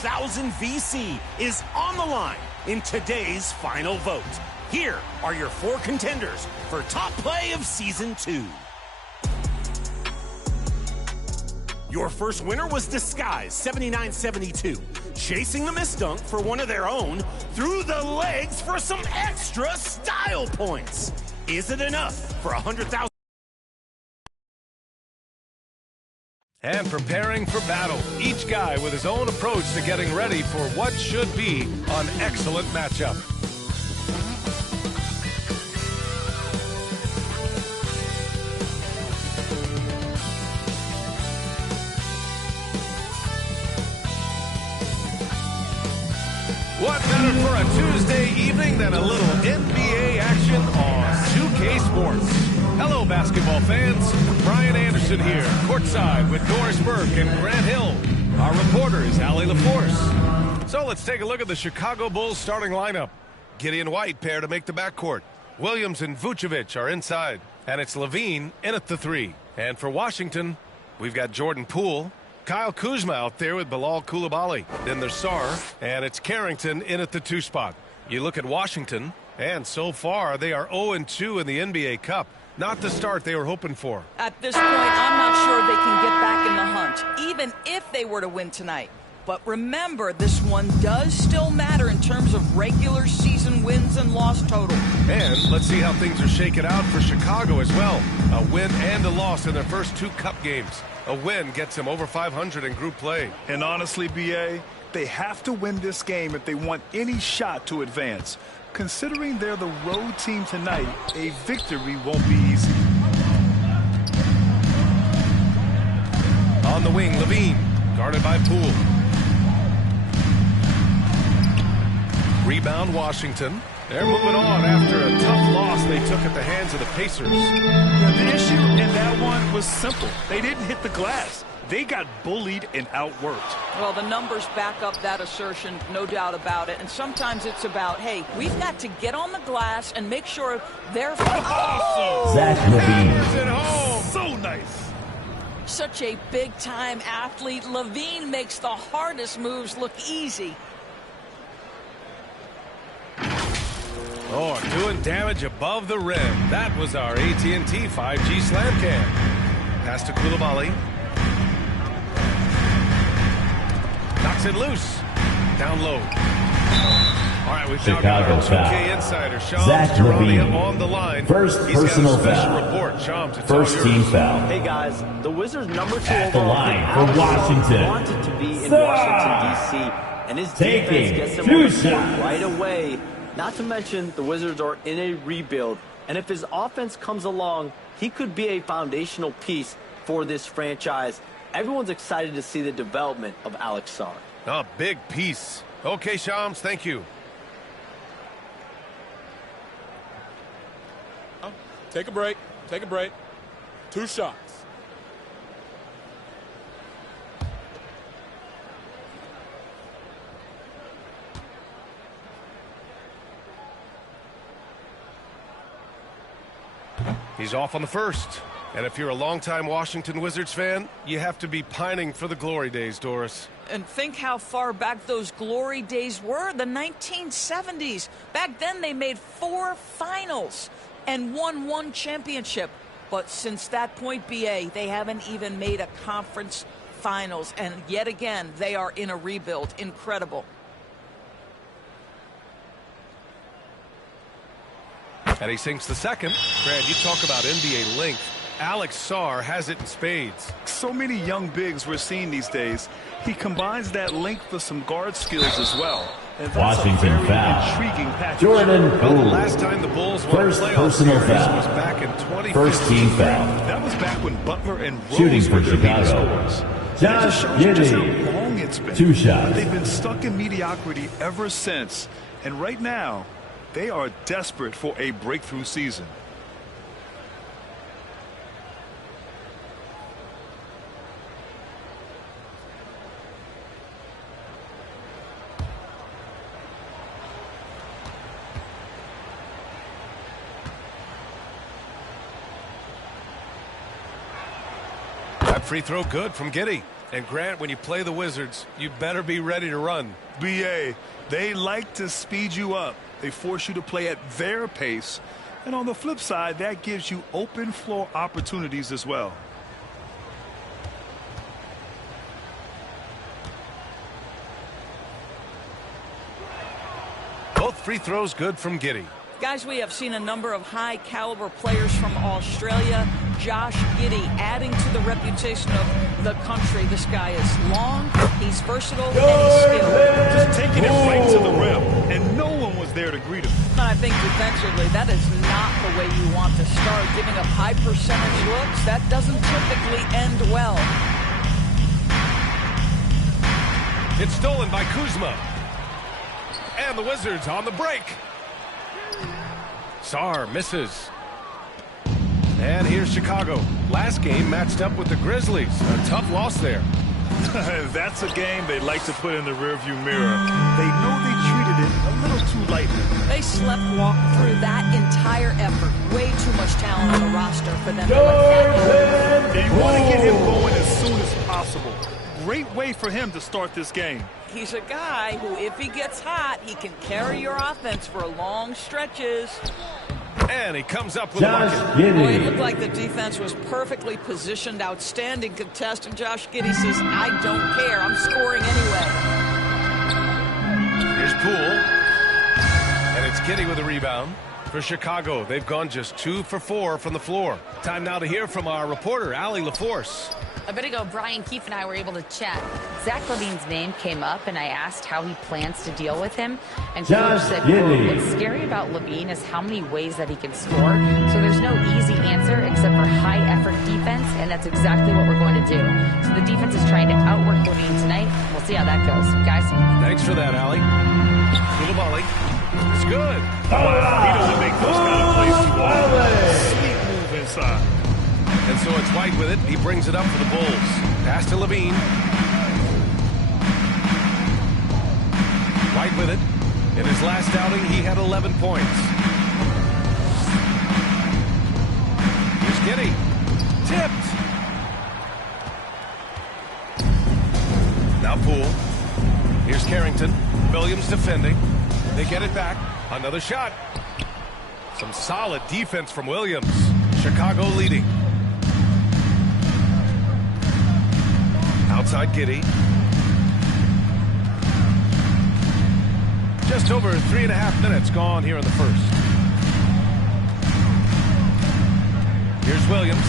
4,000 VC is on the line in today's final vote. Here are your 4 contenders for top play of Season 2. Your first winner was Disguise 79-72, chasing the missed dunk for one of their own through the legs for some extra style points. Is it enough for 100,000? And preparing for battle, each guy with his own approach to getting ready for what should be an excellent matchup. What better for a Tuesday evening than a little NBA action on 2K Sports? Hello, basketball fans. Brian Anderson here, courtside with Doris Burke and Grant Hill. Our reporter is Allie LaForce. So let's take a look at the Chicago Bulls starting lineup. Gideon White pair to make the backcourt. Williams and Vucevic are inside. And it's Levine in at the 3. And for Washington, we've got Jordan Poole, Kyle Kuzma out there with Bilal Coulibaly. Then there's Sarr, and it's Carrington in at the 2 spot. You look at Washington, and so far they are 0-2 in the NBA Cup. Not the start they were hoping for. At this point, I'm not sure they can get back in the hunt, even if they were to win tonight. But remember, this one does still matter in terms of regular season wins and loss total. And let's see how things are shaking out for Chicago as well. A win and a loss in their first 2 Cup games. A win gets them over 500 in group play. And honestly, B.A., they have to win this game if they want any shot to advance. Considering they're the road team tonight, a victory won't be easy. On the wing, Levine, guarded by Poole. Rebound, Washington. They're moving on after a tough loss they took at the hands of the Pacers. The issue in that one was simple. They didn't hit the glass. They got bullied and outworked. Well, the numbers back up that assertion, no doubt about it. And sometimes it's about, hey, we've got to get on the glass and make sure they're... Oh! Zach Levine. At home. So nice. Such a big-time athlete. Levine makes the hardest moves look easy. Oh, doing damage above the rim. That was our AT&T 5G slam cam. Pass to Coulibaly. Knocks it loose. Down low. All right, we've Chicago now got our 2K foul. insider, Shams Zach Charania Levine. on the line. First He's personal got a special foul. report. Shams, it's First all team yours. foul. Hey guys, the Wizards' number 2 At the overall line pick, for Alex Washington. wanted to be in Sarr. Washington, D.C., and his Taking defense gets him 2 on the court shots. right away. Not to mention, the Wizards are in a rebuild, and if his offense comes along, he could be a foundational piece for this franchise. Everyone's excited to see the development of Alex Sarr. A big piece. Okay, Shams, thank you. Take a break. Take a break. 2 shots. He's off on the first. And if you're a longtime Washington Wizards fan, you have to be pining for the glory days, Doris. And think how far back those glory days were, the 1970s. Back then they made 4 finals and won 1 championship. But since that point, BA, they haven't even made a conference finals. And yet again, they are in a rebuild. Incredible. And he sinks the second. Grant, you talk about NBA length. Alex Sarr has it in spades. So many young bigs we're seeing these days. He combines that length with some guard skills as well. And that's Washington a very foul. intriguing package. Jordan Well, the Poole. last time the Bulls won a First playoff personal series foul. was back in 2015. First team foul. That was back when Butler and Rose Shooting for were their leading Chicago. scorers. Josh That just shows you just how Giddey. long it's been. 2 shots. They've been stuck in mediocrity ever since. And right now, they are desperate for a breakthrough season. That free throw good from Giddey. And Grant, when you play the Wizards, you better be ready to run. BA, they like to speed you up. They force you to play at their pace. And on the flip side, that gives you open floor opportunities as well. Both free throws good from Giddey. Guys, we have seen a number of high-caliber players from Australia. Josh Giddey adding to the reputation of the country. This guy is long, he's versatile, and he's skilled. Just taking it right to the rim, and no one was there to greet him. I think defensively, that is not the way you want to start. Giving up high percentage looks, that doesn't typically end well. It's stolen by Kuzma. And the Wizards on the break. Sarr misses. And here's Chicago. Last game matched up with the Grizzlies. A tough loss there. That's a game they like to put in the rearview mirror. They know they treated it a little too lightly. They sleptwalked through that entire effort. Way too much talent on the roster for them to let that And you want to get him going as soon as possible. Great way for him to start this game. He's a guy who, if he gets hot, he can carry your offense for long stretches. And he comes up with a bucket. Boy, it looked like the defense was perfectly positioned. Outstanding contest. And Josh Giddey says, I don't care. I'm scoring anyway. Here's Poole. And it's Giddey with a rebound. For Chicago, they've gone just 2 for 4 from the floor. Time now to hear from our reporter, Allie LaForce. A bit ago, Brian Keefe and I were able to chat. Zach LaVine's name came up, and I asked how he plans to deal with him. And Coach said, quote, what's scary about LaVine is how many ways that he can score. So there's no easy answer except for high-effort defense, and that's exactly what we're going to do. So the defense is trying to outwork LaVine tonight. We'll see how that goes. Guys? Thanks for that, Allie. Koulibaly. It's good. He doesn't make those kind of plays too often. Sweet move inside. And so it's White with it. He brings it up for the Bulls. Pass to LaVine. White with it. In his last outing, he had 11 points. Here's Giddey. Tipped. Now Poole. Here's Carrington. Williams defending. They get it back. Another shot. Some solid defense from Williams. Chicago leading. Outside Giddey. Just over 3.5 minutes gone here in the first. Here's Williams.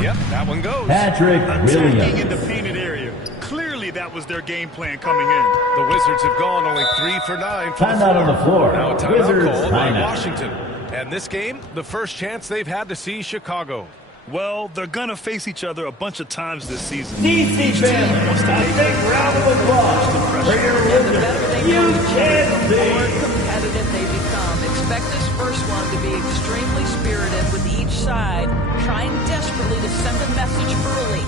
Yep, that one goes. Patrick Williams. In the painted area. Clearly that was their game plan coming in. The Wizards have gone only 3 for 9 from Timeout on the floor. Now a timeout called by timeout. Washington. And this game, the first chance they've had to see Chicago. Well, they're going to face each other a bunch of times this season. DC fans, a big round of applause for your Wizards. You can The more see. competitive they become. Expect this first one to be extremely spirited, with each side trying desperately to send a message early.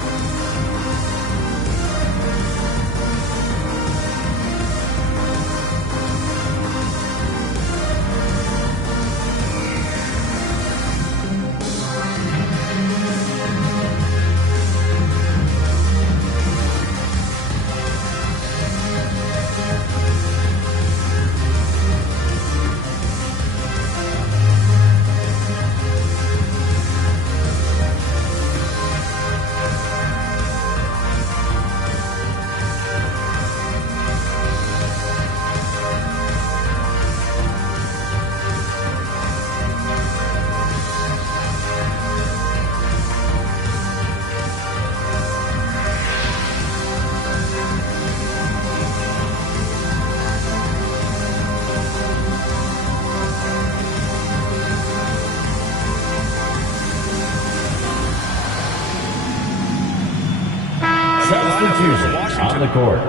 Substitution on the court.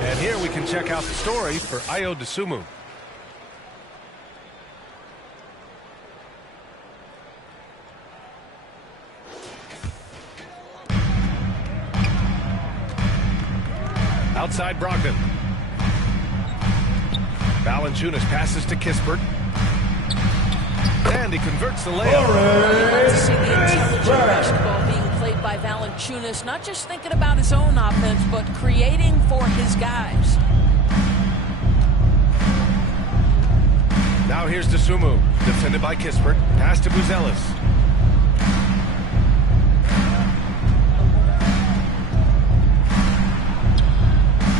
And here we can check out the story for Ayo Dosunmu. Outside Brogdon. Valanciunas passes to Kispert. And he converts the layup. You want to see the intelligent basketball being played made by Valanciunas, not just thinking about his own offense, but creating for his guys. Now here's Dosunmu, defended by Kispert. Pass to Buzelis.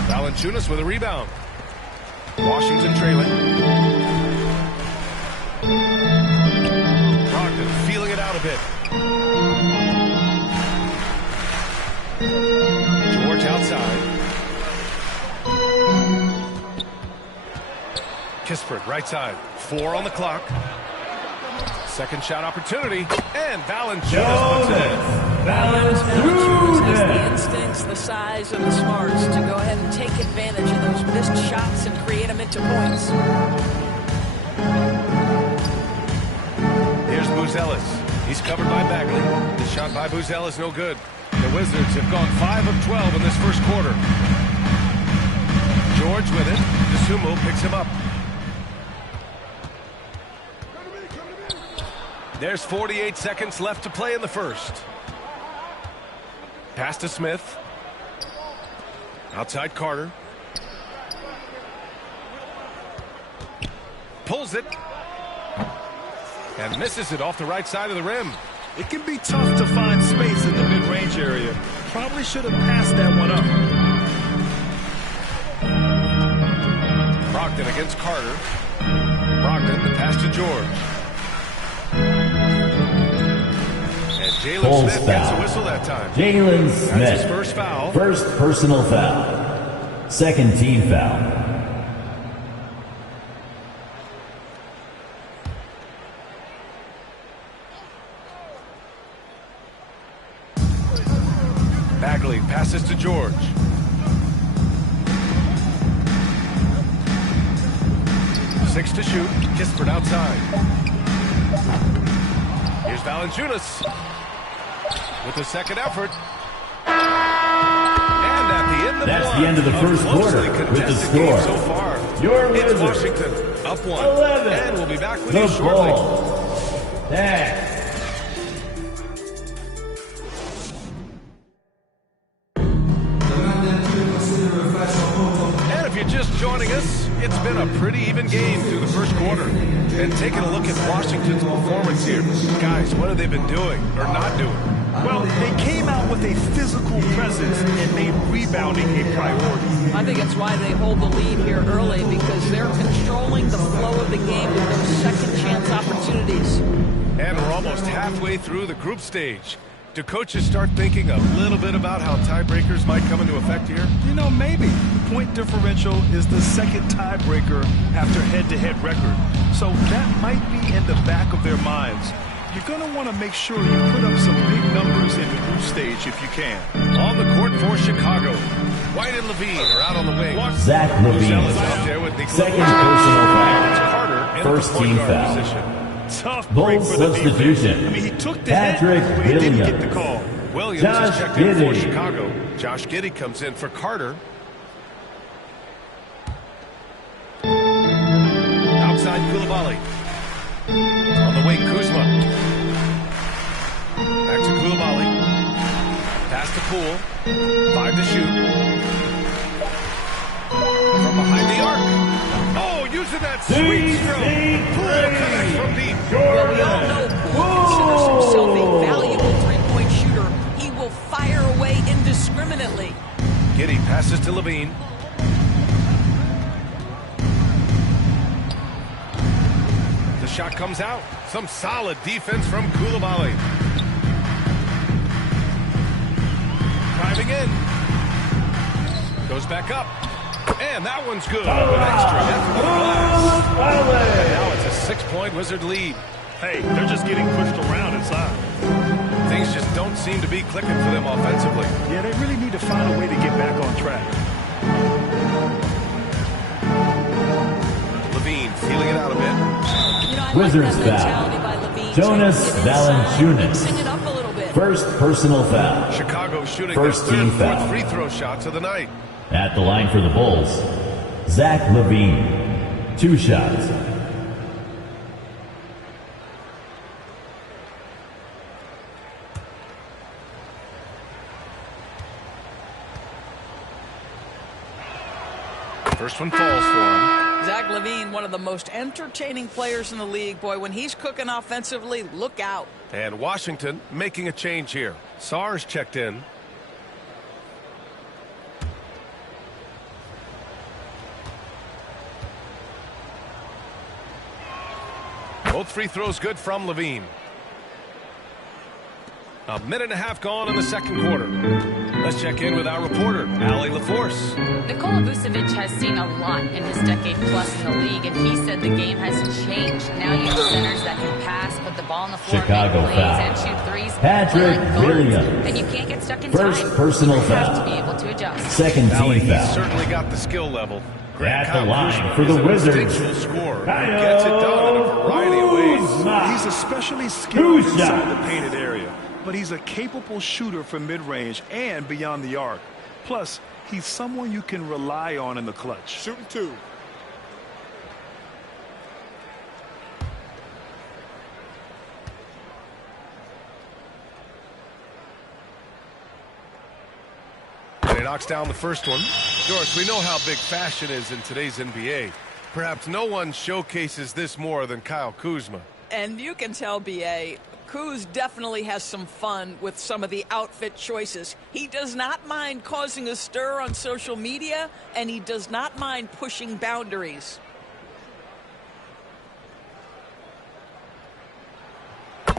Valanciunas with a rebound. Washington trailing. Brogdon feeling it out a bit. George outside. Kispert right side. 4 on the clock. Second shot opportunity. And Valanciunas puts it in. Valanciunas has the instincts, the size, and the smarts to go ahead and take advantage of those missed shots and create them into points. Here's Buzelis. He's covered by Bagley. The shot by Buzelis no good. The Wizards have gone 5 of 12 in this first quarter. George with it. Dosunmu picks him up. There's 48 seconds left to play in the first. Pass to Smith. Outside Carter. Pulls it. And misses it off the right side of the rim. It can be tough to find space in the mid-range area. Probably should have passed that one up. Brogdon against Carter. Brogdon, the pass to George. And Jalen Smith gets a whistle that time. Jalen Smith. That's his first foul. First personal foul. Second team foul. Bagley passes to George. Six to shoot. Kispert outside. Here's Valanciunas with the second effort. And at the end of That's the end of the first quarter with the score. So far. Your It's Wizards. Washington up 1. 11. And we'll be back with The you shortly. Bulls. 10. And if you're just joining us, it's been a pretty even game through the first quarter. And taking a look at Washington's performance here. Guys, what have they been doing or not doing? Well, they came out with a physical presence and made rebounding a priority. I think that's why they hold the lead here early, because they're controlling the flow of the game with those second chance opportunities. And we're almost halfway through the group stage. Do coaches start thinking a little bit about how tiebreakers might come into effect here? You know, maybe. The point differential is the second tiebreaker after head-to-head record. So that might be in the back of their minds. You're going to want to make sure you put up some big numbers in the group stage if you can. On the court for Chicago, White and Levine are out on the wing. Zach Levine. Buzelis out there with Nick Second Levine. personal It's foul. Carter in First the point team guard foul. position. Tough break Bulls for the substitution. defense. I mean, he took the Patrick hit, but he didn't get the Williams. call. Williams Josh is checked in for Giddey. Chicago. Josh Giddey comes in for Carter. Outside Koulibaly. On the wing, Kuzma. Back to Koulibaly. Pass to Poole. 5 to shoot. From behind the arc. Oh, using that sweet stroke. Poole connects from deep. Well, we all know Poole considers himself a valuable three-point shooter. He will fire away indiscriminately. Giddey passes to Levine. The shot comes out. Some solid defense from Koulibaly. Driving in. Goes back up. And that one's good. With extra depth of glass. And now it's a 6-point Wizard lead. Hey, they're just getting pushed around inside. Things just don't seem to be clicking for them offensively. Yeah, they really need to find a way to get back on track. Levine feeling it out a bit. You know, I Wizards like that foul. mentality by Levine. Jonas Trying to get inside, Valanciunas. mixing it up a little bit. First personal foul. Chicago shooting First their team third and foul. fourth free throw shots of the night. At the line for the Bulls, Zach Levine. 2 shots. First one falls for him. Zach LaVine, one of the most entertaining players in the league. Boy, when he's cooking offensively, look out. And Washington making a change here. Sarr's checked in. Both free throws good from LaVine. A minute and a half gone in the second quarter. Let's check in with our reporter, Allie LaForce. Nikola Vucevic has seen a lot in his decade plus in the league, and he said the game has changed. Now you have centers that can pass, put the ball on the floor, Chicago make plays, foul. and shoot threes. Patrick Williams. And you can't get stuck in First time. personal You have foul. to be able to adjust. Second Allie, team he's foul. certainly got the skill level. At the Kyle line Kuzma for the is an Wizards. instinctual scorer who gets it done in a variety of ways. He's especially skilled Who's inside that? the painted area, but he's a capable shooter from mid-range and beyond the arc. Plus, he's someone you can rely on in the clutch. Shooting 2. And he knocks down the first one. Doris, we know how big fashion is in today's NBA. Perhaps no one showcases this more than Kyle Kuzma. And you can tell, B.A., Kuz definitely has some fun with some of the outfit choices. He does not mind causing a stir on social media, and he does not mind pushing boundaries.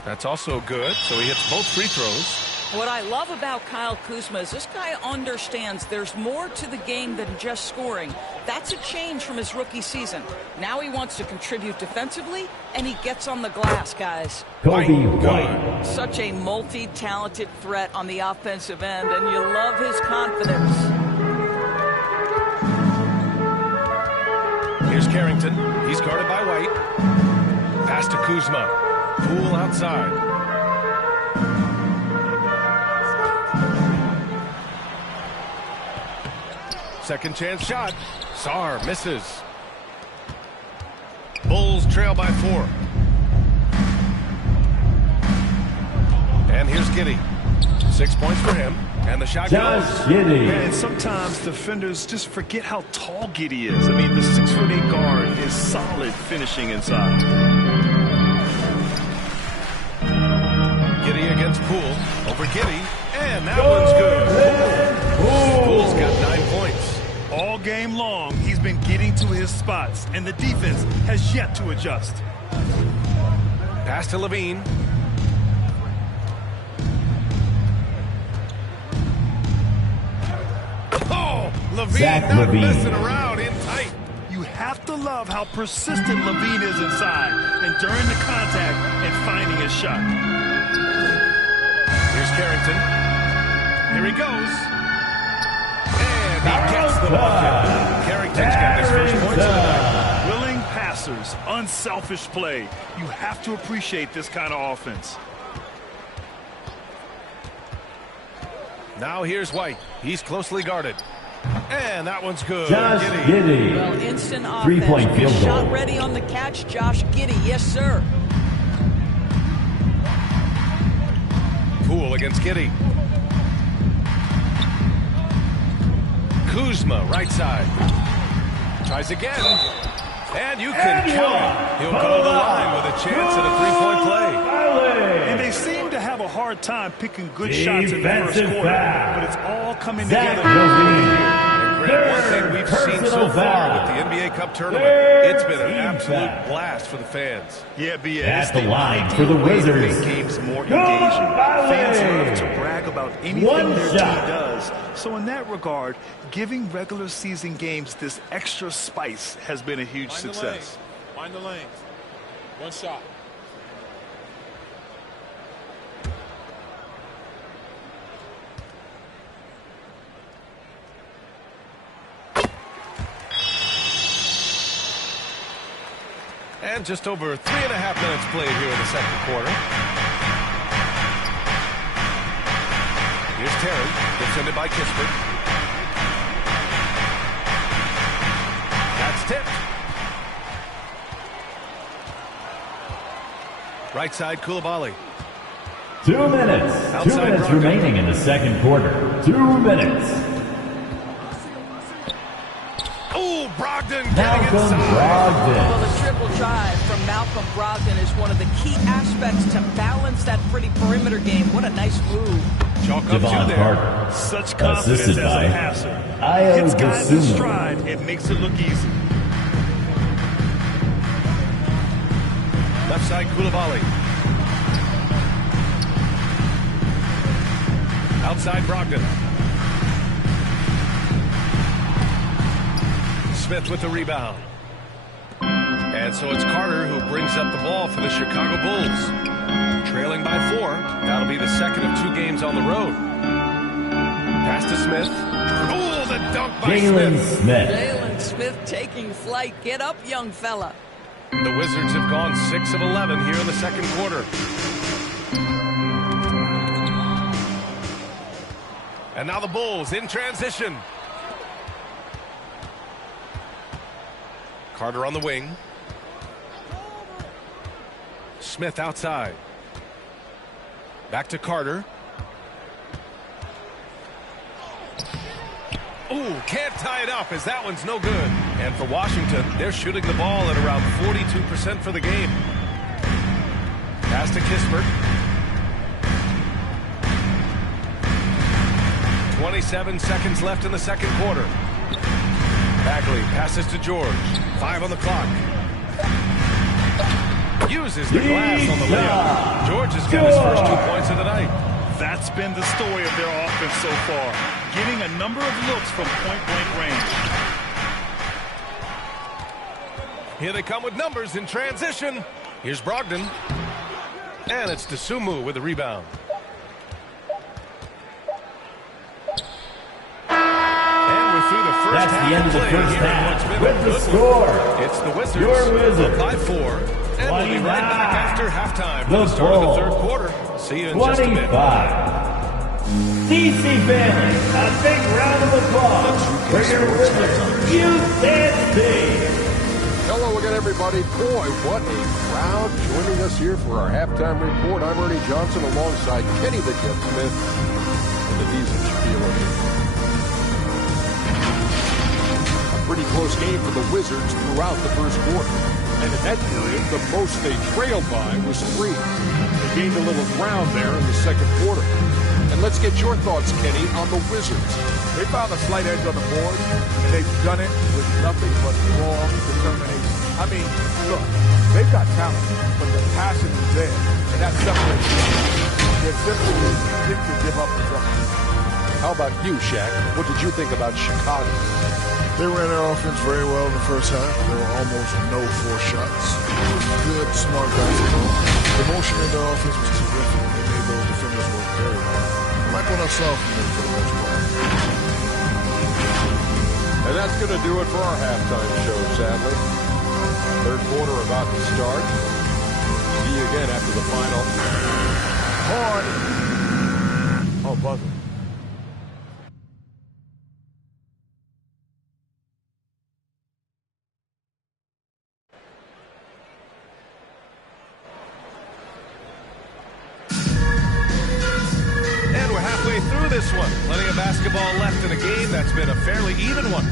That's also good, so he hits both free throws. What I love about Kyle Kuzma is this guy understands there's more to the game than just scoring. That's a change from his rookie season. Now he wants to contribute defensively, and he gets on the glass, guys. Kobe White. Such a multi-talented threat on the offensive end, and you love his confidence. Here's Carrington. He's guarded by White. Pass to Kuzma. Poole outside. Second chance shot. Sarr misses. Bulls trail by 4. And here's Giddey. 6 points for him. And the shot Josh goes. Giddey. And sometimes defenders just forget how tall Giddey is. I mean, the 6'8" guard is solid finishing inside. Giddey against Poole. Over Giddey. And that one's good. Poole's got 9 points. All game long, he's been getting to his spots, and the defense has yet to adjust. Pass to LaVine. Oh, LaVine Zach not LaVine. messing around in tight. You have to love how persistent LaVine is inside and during the contact and finding his shot. Here's Carrington. Here he goes. And he gets the bucket. Carrington's got his first points of the night. Willing passers, unselfish play. You have to appreciate this kind of offense. Now here's White. He's closely guarded. And that one's good. Josh Giddey. Well, instant offense. Three-point field goal. Shot ready on the catch, Josh Giddey. Yes, sir. Poole against Giddey. Kuzma, right side. Tries again. And you can count him. He'll go to the line with a chance at a three-point play. And they seem to have a hard time picking good shots in the first Defensive quarter, foul. but it's all coming Zach together. LaVine. Greg, one thing we've seen so Personal far foul. with the NBA Cup tournament, it's been an Team absolute foul. blast for the fans. Yeah, B.A. At the line for the Wizards. Make games more engaging. Fans love to brag about anything One their shot. team does. So in that regard, giving regular season games this extra spice has been a huge Find the success. lanes. Find the lanes. One shot. And just over 3.5 minutes played here in the second quarter. Here's Terry, defended by Kispert. That's tipped. Right side, Koulibaly. 2 minutes. Outside 2 minutes Bronco. remaining in the second quarter. 2 minutes. Oh, Brogdon getting Malcolm inside. Brogdon. Well, the triple drive from Malcolm Brogdon is one of the key aspects to balance that pretty perimeter game. What a nice move. Chalk up Devon two there. Carter. Such confidence Assisted as by a passer. Ayo Hits guys in Dosunmu. stride and makes it look easy. Left side, Koulibaly. Outside, Brogdon. Smith with the rebound. And so it's Carter who brings up the ball for the Chicago Bulls. Trailing by 4. That'll be the second of 2 games on the road. Pass to Smith. Oh, the dunk by Jalen Smith. Smith. Jalen Smith taking flight. Get up, young fella. The Wizards have gone 6 of 11 here in the second quarter. And now the Bulls in transition. Carter on the wing. Smith outside. Back to Carter. Ooh, can't tie it up as that one's no good. And for Washington, they're shooting the ball at around 42% for the game. Pass to Kispert. 27 seconds left in the second quarter. Bagley passes to George. 5 on the clock. Uses the glass on the layup. George has got his first 2 points of the night. That's been the story of their offense so far. Getting a number of looks from point-blank range. Here they come with numbers in transition. Here's Brogdon. And it's Dosunmu with the rebound. And we're through the first That's half the end of the play first here in half. what's been a With the good score, one. It's the Wizards. your Wizards. Up by 4. And we'll be right back after halftime for the The start of the Bulls. third quarter. See you in just a minute. 25. DC family, a big round of applause for your Wizards. UCSD. Hello again, everybody. Boy, what a crowd joining us here for our halftime report. I'm Ernie Johnson alongside Kenny the Jet Smith and the Diesel Spiel. A pretty close game for the Wizards throughout the first quarter. And in that period, the most they trailed by was 3. They gained a little ground there in the second quarter. And let's get your thoughts, Kenny, on the Wizards. They found a slight edge on the board, and they've done it with nothing but raw determination. I mean, look, they've got talent, but the passion is there, and that separates them. They're simply didn't give up the jump. How about you, Shaq? What did you think about Chicago? They ran their offense very well in the first half. There were almost no 4 shots. It was good, smart basketball. The motion in their offense was terrific. They made those defenders work very hard. I like what I saw from them for the most part. And that's going to do it for our halftime show, sadly. Third quarter about to start. See you again after the final. Hard. Oh, buzzer. And we're halfway through this one. Plenty of basketball left in a game that's been a fairly even one.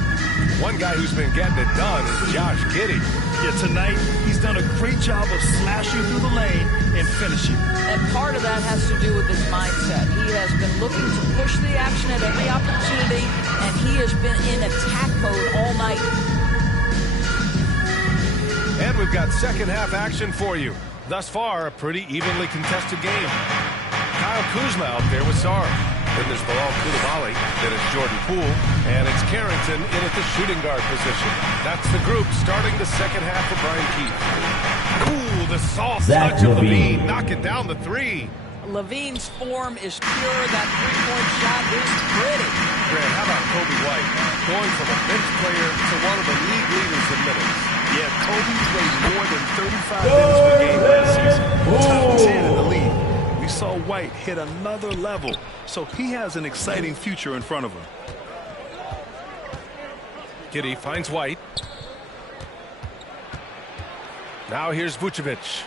One guy who's been getting it done is Josh Giddey. Yeah, tonight, he's done a great job of slashing through the lane and finishing. And part of that has to do with his mindset. He has been looking to push the action at every opportunity, and he has been in attack mode all night. And we've got second half action for you. Thus far, a pretty evenly contested game. Kyle Kuzma out there with Sarr. Then there's Bilal Koulibaly. Then it's Jordan Poole. And it's Carrington in at the shooting guard position. That's the group starting the second half for Brian Keefe. Ooh, the soft touch of Levine. Knocking down the 3. Levine's form is pure. That three-point shot is pretty. Grant, how about Kobe White? Going from a bench player to one of the league leaders in minutes. Yeah, Kobe played more than 35 minutes per game last season. Top 10 in the league. We saw White hit another level, so he has an exciting future in front of him. Giddey finds White. Now here's Vucevic.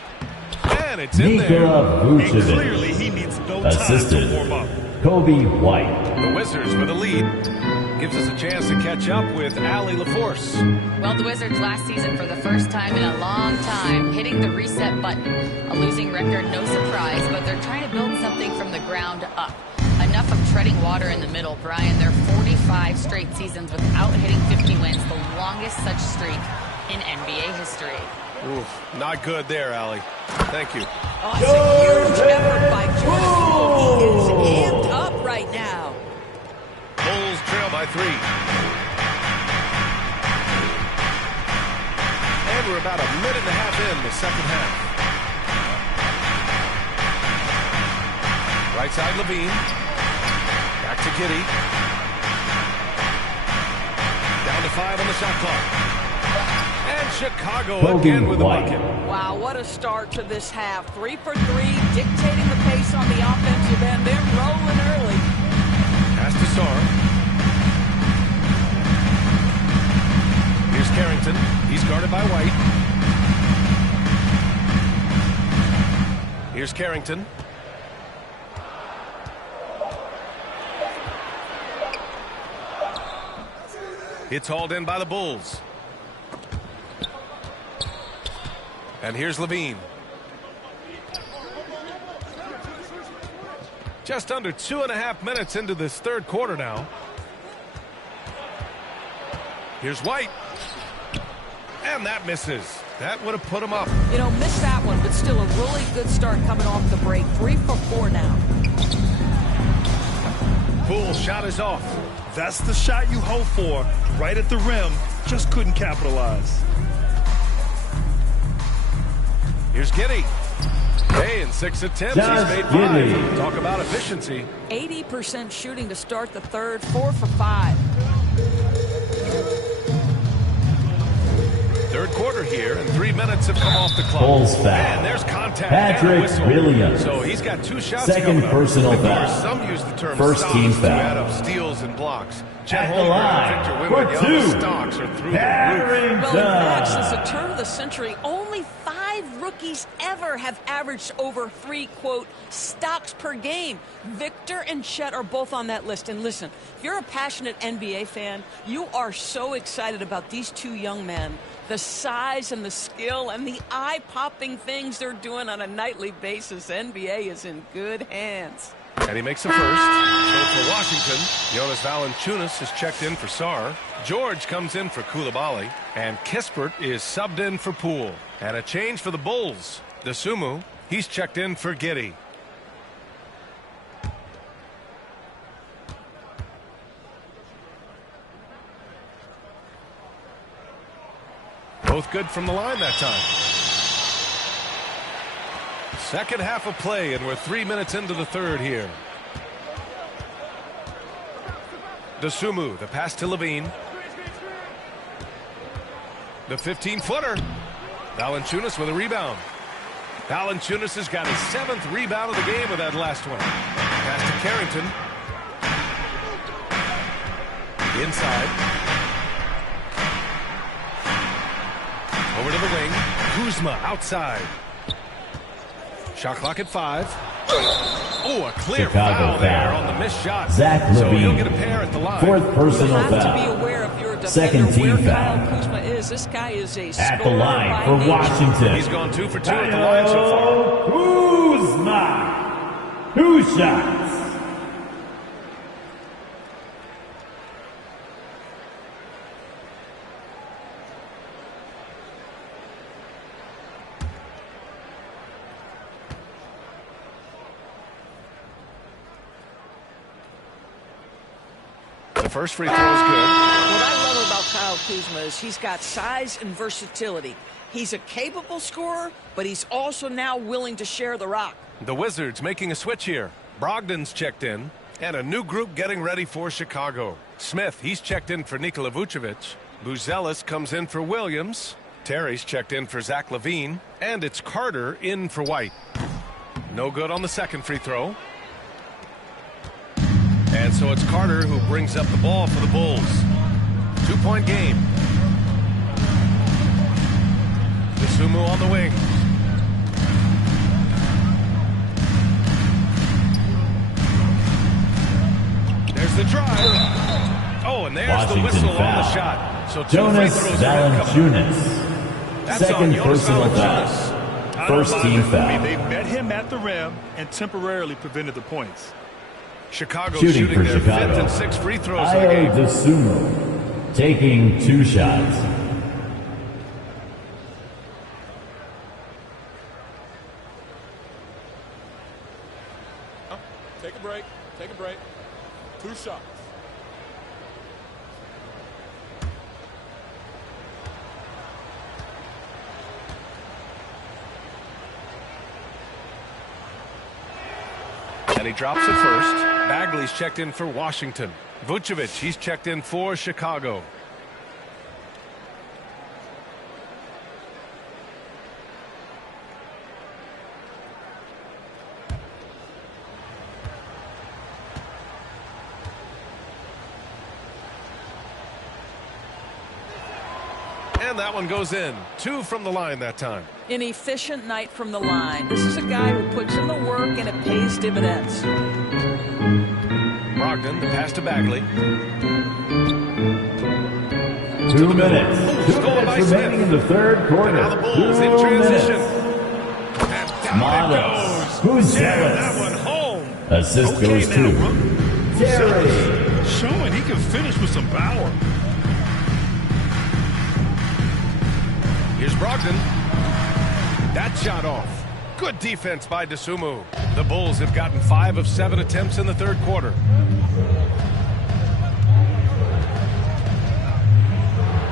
And it's in there. And clearly he needs no time to warm up. Kobe White. The Wizards with a lead. gives us a chance to catch up with Allie LaForce. Well, the Wizards last season, for the first time in a long time, hitting the reset button. A losing record, no surprise, but they're trying to build something from the ground up. Enough of treading water in the middle, Brian. They're 45 straight seasons without hitting 50 wins, the longest such streak in NBA history. Oof, not good there, Allie. Thank you. Oh, it's a huge effort by Jordan. He is amped up right now. Bulls trail by 3. And we're about a minute and a half in the second half. Right side, Levine. Back to Giddey. Down to 5 on the shot clock. And Chicago again with a bucket. Wow, what a start to this half. 3 for 3, dictating the pace on the offensive end. They're rolling early. Pass to Sarr. Here's Carrington. He's guarded by White. Here's Carrington. It's hauled in by the Bulls. And here's Levine. Just under 2.5 minutes into this third quarter now. Here's White. And that misses. That would have put him up. You know, missed that one, but still a really good start coming off the break. 3 for 4 now. Pool's shot is off. That's the shot you hope for. Right at the rim. Just couldn't capitalize. Here's Giddey. Hey, in 6 attempts, he's made 5. Talk about efficiency. 80% shooting to start the third. 4 for 5. Third quarter here, and 3 minutes have come off the clock. Bulls foul. And there's contact. Patrick Williams. So he's got 2 shots. Second personal of course, foul. some use the term First team stocks foul. to add up steals and blocks. At the line for 2. Stocks are through the roof. Carrington. Well, in fact, since the turn of the century, only 5 rookies ever have averaged over 3, quote, stocks per game. Victor and Chet are both on that list. And listen, if you're a passionate NBA fan, you are so excited about these 2 young men. The size and the skill and the eye-popping things they're doing on a nightly basis. NBA is in good hands. And he makes the first. So for Washington, Jonas Valanciunas is checked in for Sarr. George comes in for Coulibaly. And Kispert is subbed in for Poole. And a change for the Bulls. Dosunmu, he's checked in for Giddey. Both good from the line that time. Second half of play, and we're 3 minutes into the third here. Dosunmu, the pass to Levine. The 15-footer. Valanciunas with a rebound. Valanciunas has got his 7th rebound of the game with that last one. Pass to Carrington. Inside. Over to the wing. Kuzma outside. Shot clock at 5. Oh, a clear Chicago foul there foul. on the missed shot. Zach So Levine. he'll get a pair at the line. 4th personal You have to be foul. aware if you're a defender Second team where foul. Kyle Kuzma is. This guy is a At the scorer line by for nature. Washington. He's gone 2 for 2 at the line so far. Kuzma. 2 shots. The first free throw is good. What I love about Kyle Kuzma is he's got size and versatility. He's a capable scorer, but he's also now willing to share the rock. The Wizards making a switch here. Brogdon's checked in, and a new group getting ready for Chicago. Smith, he's checked in for Nikola Vucevic. Buzelis comes in for Williams. Terry's checked in for Zach Levine, and it's Carter in for White. No good on the second free throw. And so it's Carter who brings up the ball for the Bulls. 2-point game. Dosunmu on the wing. There's the drive. Oh, and there's Washington the whistle foul. on the shot. So 2 Jonas free throws are coming. Valanciunas. That's Second on Jonas personal Valanciunas. foul. First team foul. They met him at the rim and temporarily prevented the points. Chicago Shooting shooting for their Chicago. 5th and 6th free throws of the Ayo game. DeSumo taking 2 shots. Take a break. Take a break. 2 shots. And he drops it first. Bagley's checked in for Washington. Vucevic, he's checked in for Chicago. And that one goes in. 2 from the line that time. An efficient night from the line. This is a guy who puts in the work and it pays dividends. Brogdon, the pass to Bagley. 2 minutes. 2 minutes remaining in the third quarter. Now the Bulls in transition. And down Models. it goes. Who's Send jealous? that one home. Assist goes to Terry. Showing he can finish with some power. Here's Brogdon. That shot off. Good defense by DeSumo. The Bulls have gotten 5 of 7 attempts in the third quarter.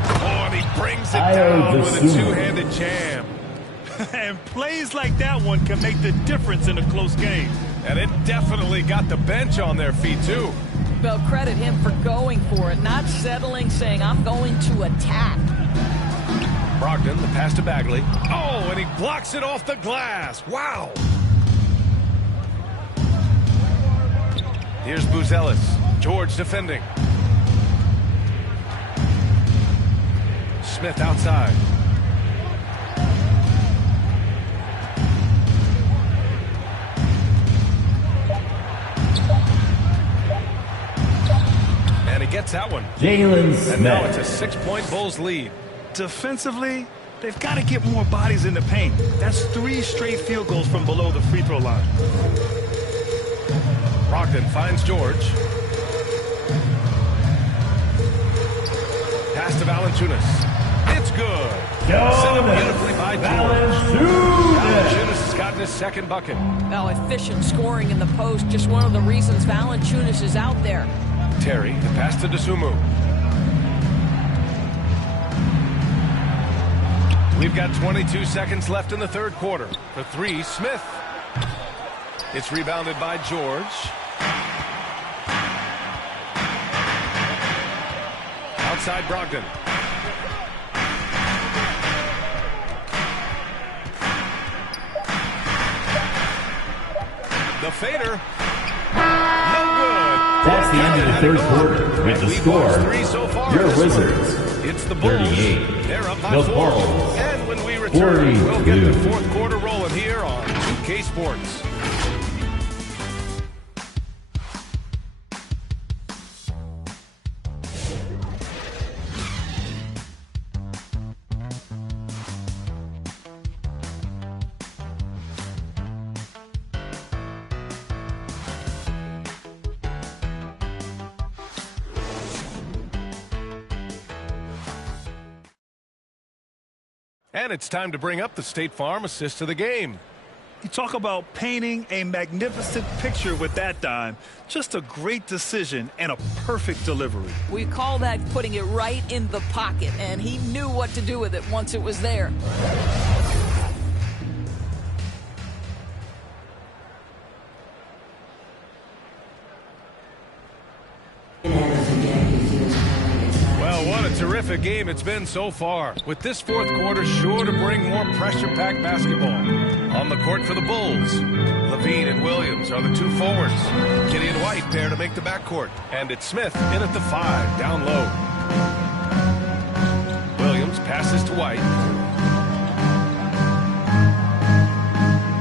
Oh, and he brings it down with a two-handed jam. And plays like that one can make the difference in a close game. And it definitely got the bench on their feet, too. Well, credit him for going for it, not settling, saying, I'm going to attack. Brogdon, the pass to Bagley. Oh, and he blocks it off the glass. Wow. Here's Buzelis. George defending. Smith outside. And he gets that one. Jalen And now Smith. it's a 6-point Bulls lead. Defensively, they've got to get more bodies in the paint. That's 3 straight field goals from below the free throw line. Brogdon finds George. Pass to Valanciunas. It's good. Set up beautifully by George. Valanciunas has gotten his second bucket. Well, efficient scoring in the post, just one of the reasons Valanciunas is out there. Terry, the pass to DeSumo. We've got 22 seconds left in the third quarter. For 3, Smith. It's rebounded by George. Outside Brogdon. The fader. No good. That's the end of the third quarter. With the We've lost score, 3 so far your this month. Wizards, It's the Bulls. 38. They're up by The 4. Bulls, And when we return, we'll get 42. the fourth quarter rolling here on 2K Sports. And it's time to bring up the State Farm assist to the game. You talk about painting a magnificent picture with that dime. Just a great decision and a perfect delivery. We call that putting it right in the pocket, and he knew what to do with it once it was there. Well, what a terrific game it's been so far. With this fourth quarter sure to bring more pressure-packed basketball. On the court for the Bulls, Levine and Williams are the 2 forwards. Kitty and White pair to make the backcourt. And it's Smith in at the 5, down low. Williams passes to White.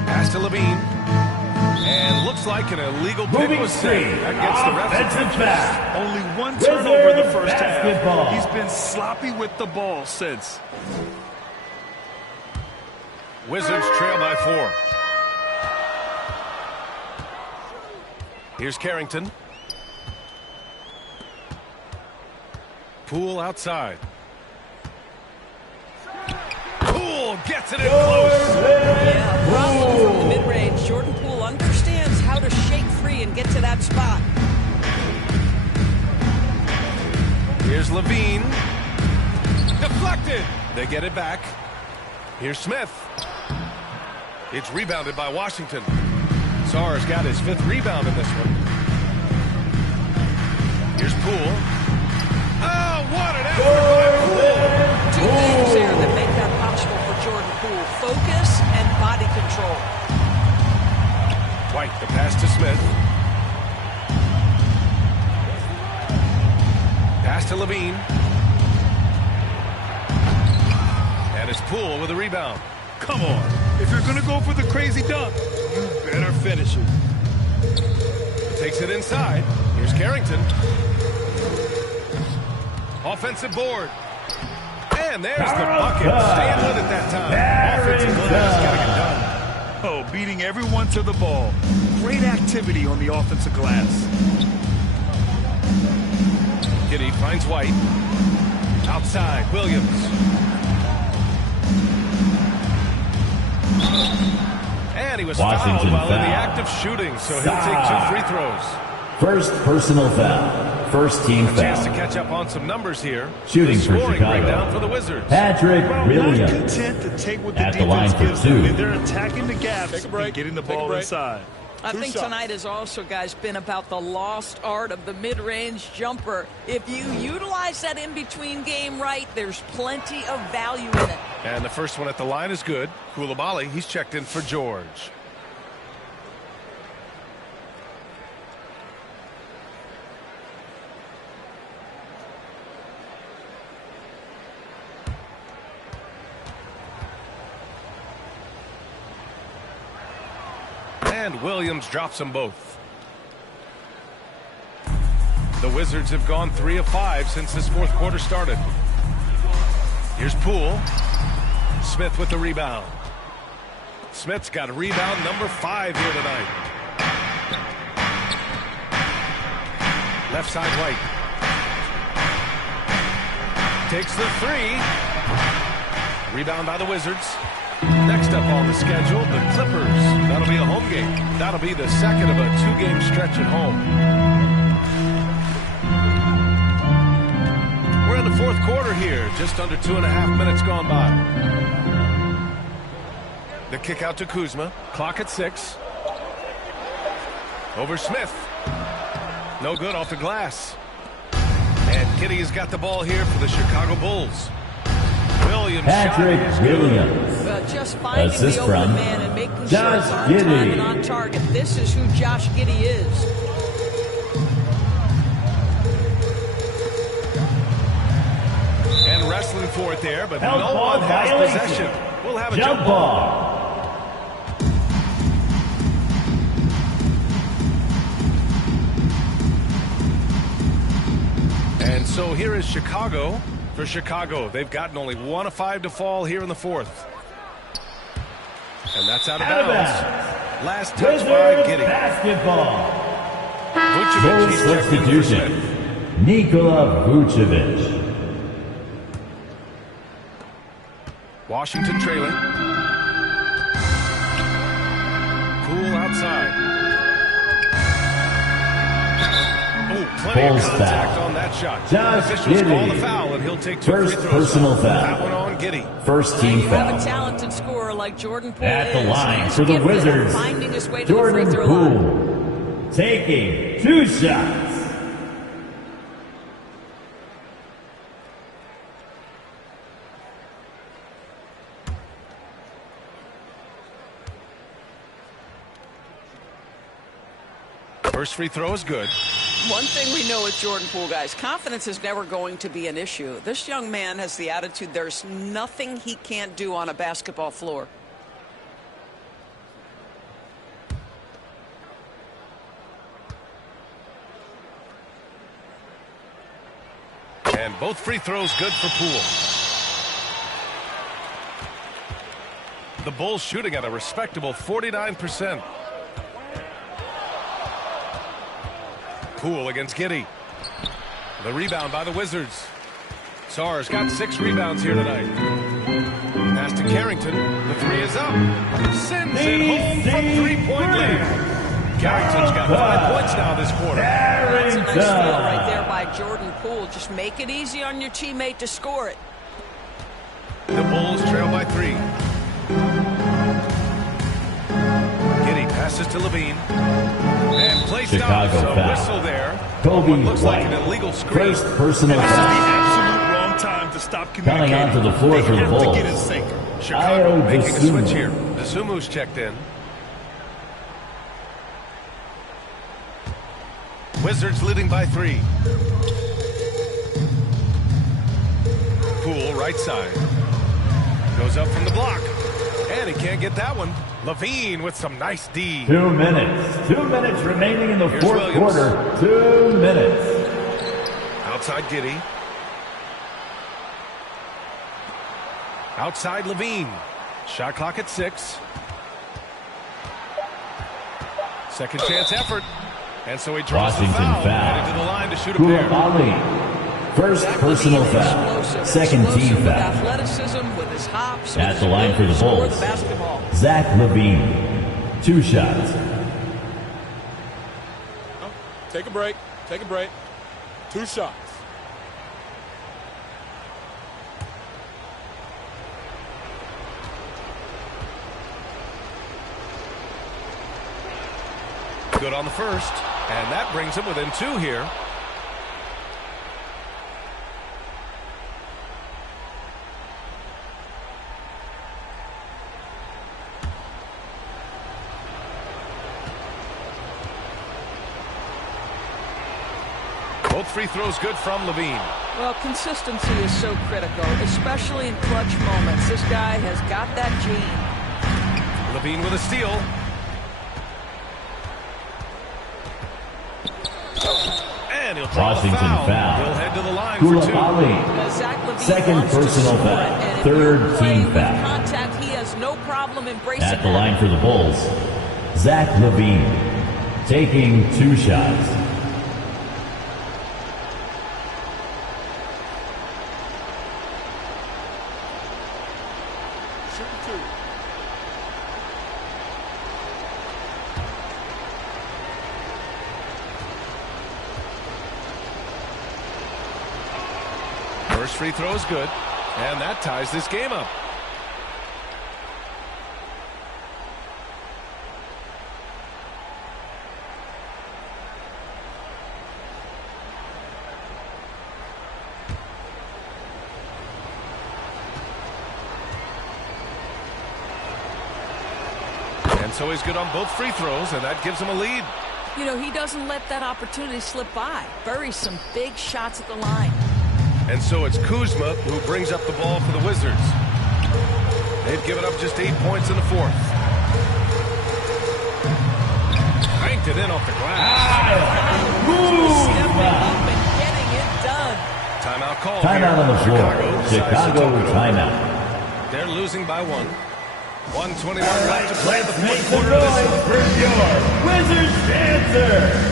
Pass to Levine. And looks like an illegal pick was set against the refs. Only one turnover in the first basketball. half. He's been sloppy with the ball since. Wizards trail by 4. Here's Carrington. Poole outside. Poole gets it in close. Yeah, problem from the mid-range. Jordan Poole understands how to shake free and get to that spot. Here's Levine. Deflected. They get it back. Here's Smith. It's rebounded by Washington. Sarr's got his 5th rebound in this one. Here's Poole. Oh, what an effort by Poole! 2 things there that make that possible for Jordan Poole. Focus and body control. White, the pass to Smith. Pass to Levine. And it's Poole with a rebound. Come on. If you're going to go for the crazy dunk, you better finish it. Takes it inside. Here's Carrington. Offensive board. And there's the bucket. Staying with it that time. Offensive glass getting it done. Oh, beating everyone to the ball. Great activity on the offensive glass. Giddey finds White. Outside, Williams. And he was Washington fouled while in the foul. act of shooting, so he'll take 2 free throws. First personal foul. First team A chance to foul. catch up on some numbers here. Shooting The for scoring Chicago. breakdown for the Wizards. Patrick Not Williams. content to take what the At the line defense for gives them. 2. They're attacking the gaps Take a break. and getting the Take a ball break. inside. I think tonight has also, guys, been about the lost art of the mid-range jumper. If you utilize that in-between game right, there's plenty of value in it. And the first one at the line is good. Koulibaly, he's checked in for George. And Williams drops them both. The Wizards have gone 3 of 5 since this 4th quarter started. Here's Poole. Smith with the rebound. Smith's got a rebound number 5 here tonight. Left side White. Takes the 3. Rebound by the Wizards. Next up on the schedule, the Clippers. That'll be a home game. That'll be the second of a 2-game stretch at home. We're in the 4th quarter here. Just under 2.5 minutes gone by. The kick out to Kuzma. Clock at 6. Over Smith. No good off the glass. And Giddey's got the ball here for the Chicago Bulls. Williams Patrick shot. Williams. Just finding Assist the open from man and making sure Josh it's on time Giddey. and on target. This is who Josh Giddey is. And wrestling for it there, but Help no ball one has violation. possession. We'll have a Jump jump ball. ball. And so here is Chicago. For Chicago, they've gotten only 1 of 5 to fall here in the 4th. And that's out of bounds. Last touch by Wizards Giddey. basketball. Vucevic, Full he's checking in for substitution. Smith. Nikola Vucevic. Washington trailing. Poole outside. Oh, plenty of Bulls contact foul. on that shot. Josh Officials call Giddey. the foul, and he'll take 2 First free throws. personal foul. That one on Giddey. First team You have a foul. talented scorer like Jordan Poole At the is. line He's for the gifted at Wizards, finding his way to the Jordan free throw line. Poole. Taking 2 shots. First free throw is good. One thing we know with Jordan Poole, guys, confidence is never going to be an issue. This young man has the attitude there's nothing he can't do on a basketball floor. And both free throws good for Poole. The Bulls shooting at a respectable 49%. Poole against Giddey. The rebound by the Wizards. Sarr's got 6 rebounds here tonight. Pass to Carrington. The 3 is up. Sends it home from three-point land. Carrington's got 5 points now this quarter. That's a nice steal right there by Jordan Poole. Just make it easy on your teammate to score it. The Bulls trail by 3. Giddey passes to Levine. And placed out. So whistle there. Kobe Looks White. like an illegal screen. First personal This is the foul. absolute wrong time to stop Coming communicating. onto the floor for the They have Bulls. to get in sync. Chicago making a Dosunmu. switch here. Dosunmu's checked in. Wizards leading by 3. Poole right side. Goes up from the block. And he can't get that one. Levine with some nice D. 2 minutes. 2 minutes remaining in the Here's fourth Williams. quarter. 2 minutes. Outside Giddey. Outside Levine. Shot clock at 6. Second chance effort. And so he draws the Washington foul. foul. Headed to the line to shoot a pair. Koulibaly. First Zach personal Levine, foul. explosive, Second team explosive with foul. athleticism, with his hops. At with the his line for the ability to score Bulls. the basketball. Zach Levine. 2 shots. Take a break. Take a break. 2 shots. Good on the first. And that brings him within 2 here. Both free throws good from Levine. Well, consistency is so critical, especially in clutch moments. This guy has got that gene. Levine with a steal. And he'll draw the Washington foul. foul. He'll head to the line for 2. Koulibaly. Zach Levine Second wants to personal score foul. it, and if Third you play team with foul. contact, he has no problem embracing At the that. line for the Bulls. Zach Levine. Taking 2 shots. Shoot 2. First free throw is good. And that ties this game up. And so he's good on both free throws, and that gives him a lead. You know, he doesn't let that opportunity slip by. Buries some big shots at the line. And so it's Kuzma who brings up the ball for the Wizards. They've given up just 8 points in the fourth. Cranked it in off the glass. Stepping up and getting it done. Timeout call. Timeout on the floor. Chicago timeout. They're losing by 1. 1:21 left to play in the Let's make fourth some quarter of this noise one. for your Wizards dancer.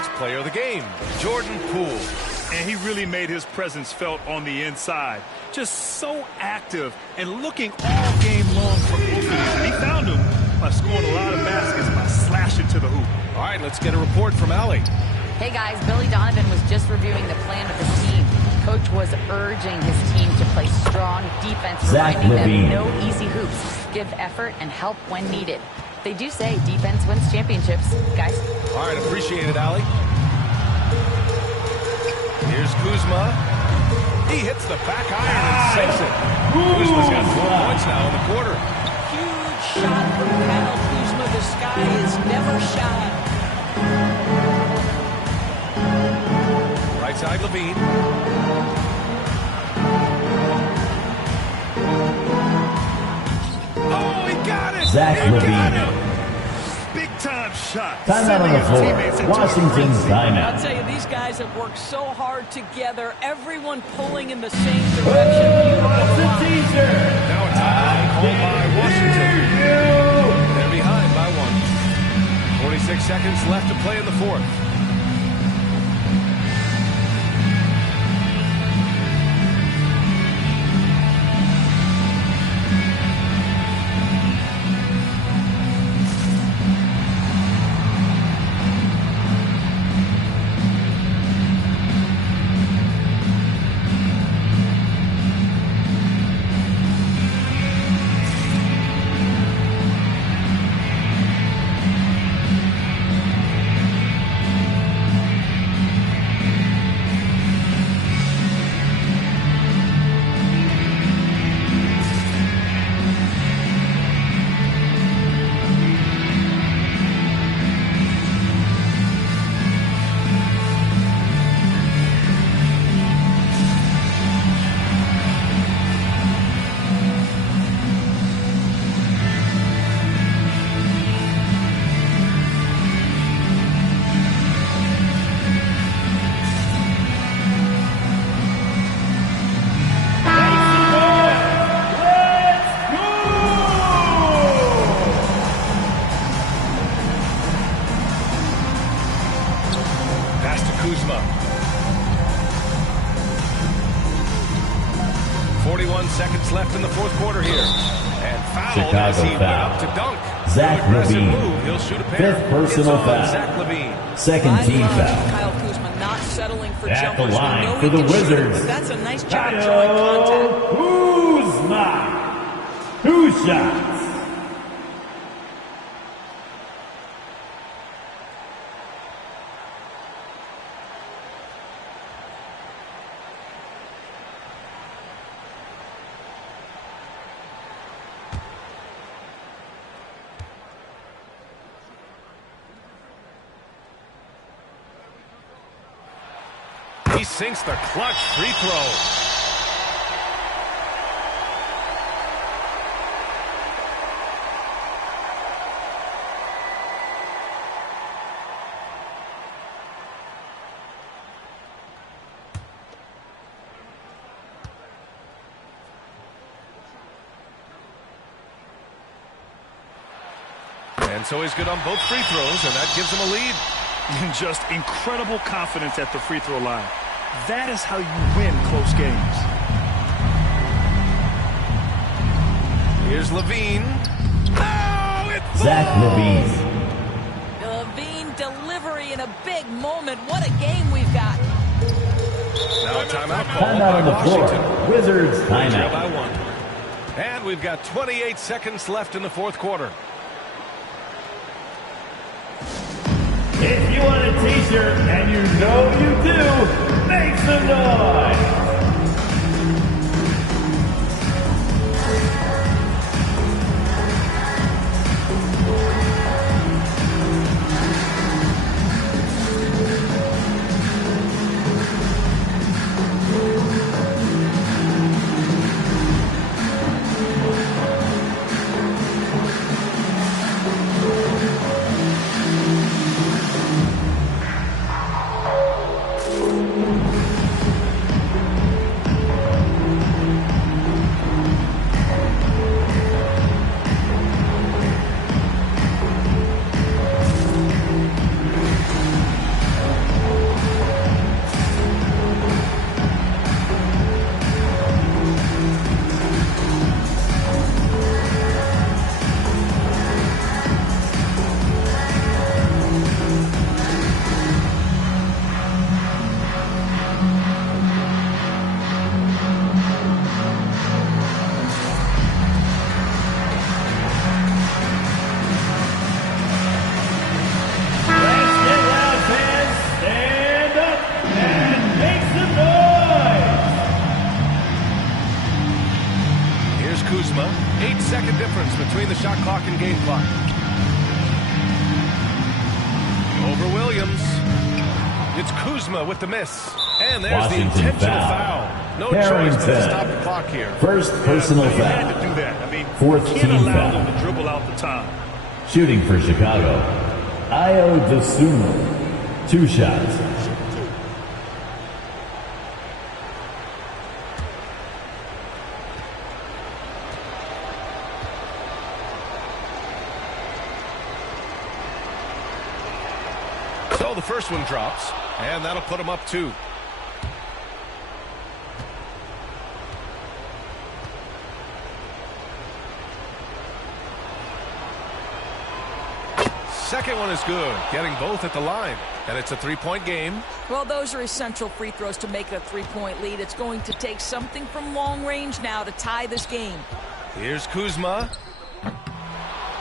Bronx Player of the Game, Jordan Poole. And he really made his presence felt on the inside. Just so active and looking all game long for openings. And he found them by scoring a lot of baskets by slashing to the hoop. All right, let's get a report from Allie. Hey guys, Billy Donovan was just reviewing the plan of his team. Coach was urging his team to play strong defense, reminding them no easy hoops, give effort, and help when needed. They do say defense wins championships, guys. All right, appreciate it, Allie. Here's Kuzma. He hits the back iron and sinks it. Kuzma's got 4 points now in the quarter. Huge shot from Kyle Kuzma. The sky is never shy. Right side, Levine. Oh, he got it! Zach Levine. Big-time shot. Timeout on the floor. Washington's timeout. I'll tell you, these guys have worked so hard together. Everyone pulling in the same direction. Now a timeout called by Washington. They're behind by 1. 46 seconds left to play in the fourth. Kuzma. 41 seconds left in the fourth quarter here. And fouled as he went up to dunk. Zach Levine. Move. He'll shoot a pair. Fifth personal foul. Zach Levine. Second team foul. Kyle Kuzma not settling for At the jumpers. line for the Wizards. But that's a nice job drawing contact. Kuzma. 2 shots. He sinks the clutch free throw. And so he's good on both free throws, and that gives him a lead. And just incredible confidence at the free throw line. That is how you win close games. Here's Levine. Oh, it's Zach Levine. Levine delivery in a big moment. What a game we've got. Now a timeout call Timeout on the by floor. Washington. Wizards Trail timeout. by 1. And we've got 28 seconds left in the fourth quarter. If you want a t-shirt, and you know you do, make some noise! difference between the shot clock and game clock. Over Williams. It's Kuzma with the miss. And there's Washington the intentional foul. No choice but to stop the clock here. First personal He had foul. to do that. I mean, Fourth you can't team allow foul. them to dribble out the time. Shooting for Chicago, Io DeSumo. 2 shots. So the first one drops, and that'll put him up 2. Second one is good, getting both at the line, and it's a 3-point game. Well, those are essential free throws to make it a 3-point lead. It's going to take something from long range now to tie this game. Here's Kuzma.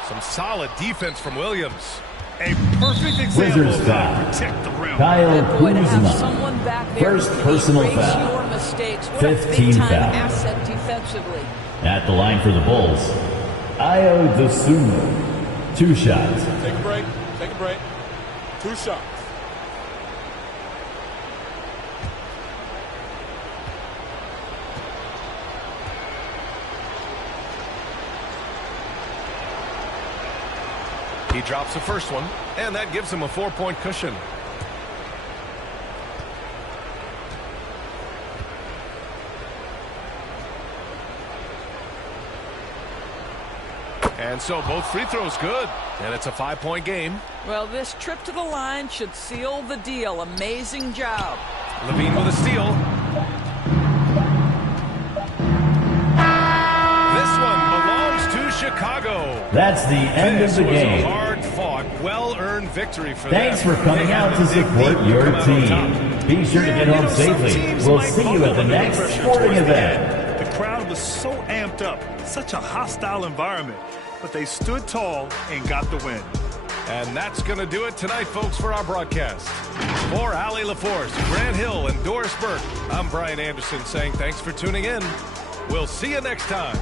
Some solid defense from Williams. A perfect example Wizards of how foul. to protect the rim. Kyle Boy, to have Kuzma. someone back there First who can personal erase foul. your mistakes. What Fifth a team big-time foul. asset defensively. At the line for the Bulls, Io DeSumo. 2 shots. Take a break. Take a break. 2 shots. He drops the first one, and that gives him a 4-point cushion. And so both free throws good, and it's a 5-point game. Well, this trip to the line should seal the deal. Amazing job. Levine with a steal. This one belongs to Chicago. That's the end This of the was a game. hard-fought, well-earned victory for Thanks them. for coming out to support your team. Be sure to get home safely. We'll see you at the next sporting event. The crowd was so amped up, such a hostile environment, but they stood tall and got the win. And that's going to do it tonight, folks, for our broadcast. For Allie LaForce, Grant Hill, and Doris Burke, I'm Brian Anderson saying thanks for tuning in. We'll see you next time.